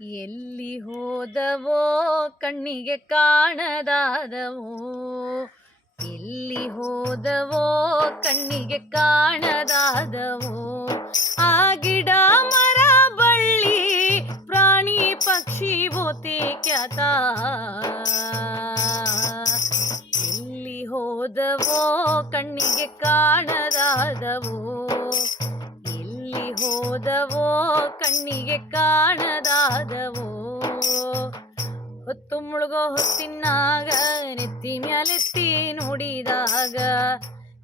ಎಲ್ಲಿ ಹೋದವೋ ಕಣ್ಣಿಗೆ ಕಾಣದಾದವೋ, ಎಲ್ಲಿ ಹೋದವೋ ಕಣ್ಣಿಗೆ ಕಾಣದಾದವೋ. ಆ ಗಿಡ ಮರ ಬಳ್ಳಿ ಪ್ರಾಣಿ ಪಕ್ಷಿ ಬೋತೆ ಕ್ಯಾತ, ಎಲ್ಲಿ ಹೋದವೋ ಕಣ್ಣಿಗೆ ಕಾಣದಾದವೋ, ಎಲ್ಲಿ ಹೋದವೋ ಕಣ್ಣಿಗೆ ಕಾಣದಾದವೋ. ಹೊತ್ತು ಮುಳುಗೋ ಹೊತ್ತಿನಾಗ ನೆತ್ತಿ ಮ್ಯಾಲೆತ್ತಿ ನೋಡಿದಾಗ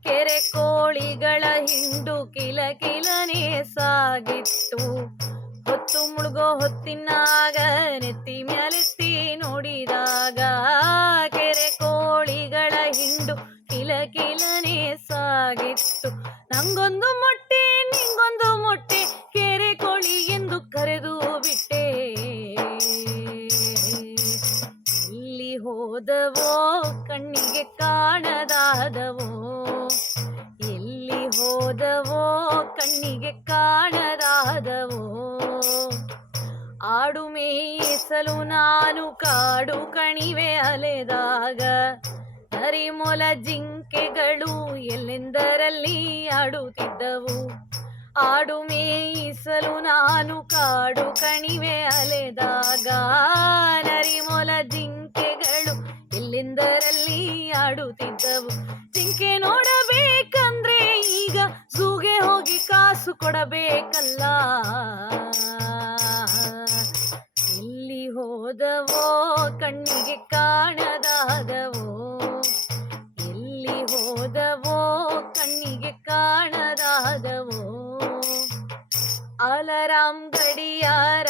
ಕೆರೆ ಕೋಳಿಗಳ ಹಿಂಡು ಕಿಲ ಕಿಲನೆ ಸಾಗಿತ್ತು. ಹೊತ್ತು ಮುಳುಗೋ ಹೊತ್ತಿನಾಗ ನೆತ್ತಿ ಮ್ಯಾಲೆತ್ತಿ ನೋಡಿದಾಗ ಕೆರೆ ಕೋಳಿಗಳ ಹಿಂಡು ಕಿಲ ಕಿಲನೆ ಸಾಗಿತ್ತು. ನಂಗೊಂದು ಮೊಟ್ಟೆ ನಿಂಗೊಂದು ಮೊಟ್ಟೆ ಕೆರೆ ಕೋಳಿ ಎಂದು ಕರೆದು ಬಿಟ್ಟೆ. ಎಲ್ಲಿ ಹೋದವೋ ಕಣ್ಣಿಗೆ ಕಾಣದಾದವೋ, ಎಲ್ಲಿ ಹೋದವೋ ಕಣ್ಣಿಗೆ ಕಾಣದಾದವೋ. ಆಡು ಮೇಯಿಸಲು ನಾನು ಕಾಡು ಕಣಿವೆ ಅಲೆದಾಗ ನರಿಮೊಲ ಜಿಂಕೆಗಳು ಎಲ್ಲೆಂದರಲ್ಲಿ ಆಡುತ್ತಿದ್ದವು. ಆಡು ಮೇಯಿಸಲು ನಾನು ಕಾಡು ಕಣಿವೆ ಅಲೆದಾಗ ನರಿಮೊಲ ಜಿಂಕೆಗಳು ಎಲ್ಲೆಂದರಲ್ಲಿ ಆಡುತ್ತಿದ್ದವು. ಜಿಂಕೆ ನೋಡಬೇಕಂದ್ರೆ ಈಗ ಝೂಗೆ ಹೋಗಿ ಕಾಸು ಕೊಡಬೇಕಲ್ಲ. ಎಲ್ಲಿ ಹೋದವೋ ಕಣ್ಣಿಗೆ ಕಾಣದಾದವೋ, ಎಲ್ಲಿ ಹೋದವೋ ಕಣ್ಣಿಗೆ ಕಾಣದಾದವೋ. ಅಲಾರಾಮ್ ಗಡಿಯಾರ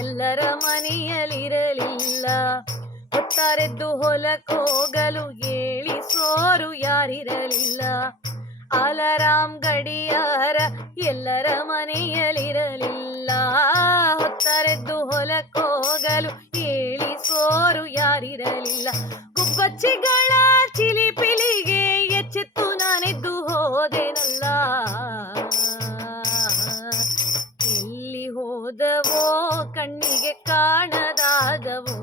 ಎಲ್ಲರ ಮನೆಯಲ್ಲಿರಲಿಲ್ಲ, ಹೊತ್ತಾರೆದ್ದು ಹೊಲಕ್ಕೋಗಲು ಹೇಳಿಸೋರು ಯಾರಿರಲಿಲ್ಲ. ಅಲಾರಾಮ್ ಗಡಿಯಾರ ಎಲ್ಲರ ಮನೆಯಲ್ಲಿರಲಿಲ್ಲ, ಹೊತ್ತಾರೆದ್ದು ಹೊಲಕ್ಕೋಗಲು ಹೇಳಿಸೋರು ಯಾರಿರಲಿಲ್ಲ. ಗುಬ್ಬಚ್ಚಿಗಳ ಚಿಲಿಪಿಲಿಗೆ ಎಚ್ಚೆತ್ತು ನಾನೆದ್ದು ಹೋದೆನಲ್ಲ. ಎಲ್ಲಿ ಹೋದವೋ ಕಣ್ಣಿಗೆ ಕಾಣದಾದವೋ,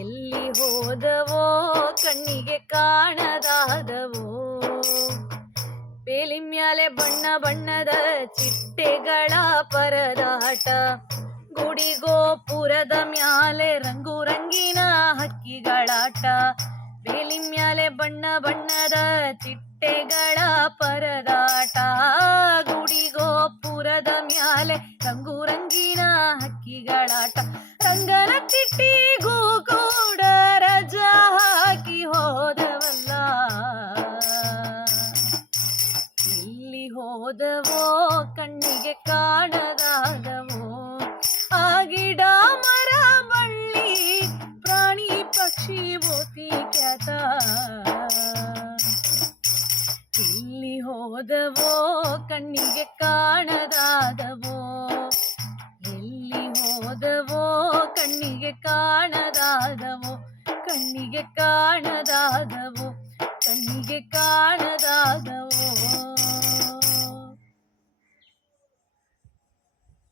ಎಲ್ಲಿ ಹೋದವೋ ಕಣ್ಣಿಗೆ ಕಾಣದಾದವೋ. ಬೇಲಿ ಮ್ಯಾಲೆ ಬಣ್ಣ ಬಣ್ಣದ ಚಿಟ್ಟೆಗಳ ಪರದಾಟ, ಗುಡಿ ಗೋಪುರದ ಮ್ಯಾಲೆ ರಂಗು ರಂಗಿನ ಹಕ್ಕಿಗಳಾಟ. ಬೇಲಿ ಮ್ಯಾಲೆ ಬಣ್ಣ ಬಣ್ಣದ ಚಿಟ್ಟೆಗಳ ಪರದಾಟ, ಗುಡಿ ಗೋಪುರದ ಮ್ಯಾಲೆ ರಂಗು ರಂಗಿನ ಹಕ್ಕಿಗಳಾಟ. ರಂಗನ ತಿಟ್ಟಿಗೂ ಕೂಡ ರಜಾ ಹಾಕಿ ಹೋದವಲ್ಲ. ಎಲ್ಲಿ ಹೋದವೋ ಕಣ್ಣಿಗೆ ಕಾಣದಾದವೋ, ಆ ಗಿಡ ಮರ ಬಳ್ಳಿ ಪ್ರಾಣಿ ಪಕ್ಷಿ ಬೋತಿ ಕ್ಯಾತ. ಎಲ್ಲಿ ಹೋದವೋ ಕಣ್ಣಿಗೆ ಕಾಣದಾದವೋ, ಎಲ್ಲಿ ಹೋದವೋ ಕಣ್ಣಿಗೆ ಕಾಣದಾದವೋ, ಕಣ್ಣಿಗೆ ಕಾಣದಾದವೋ, ಕಣ್ಣಿಗೆ ಕಾಣದಾದವೋ.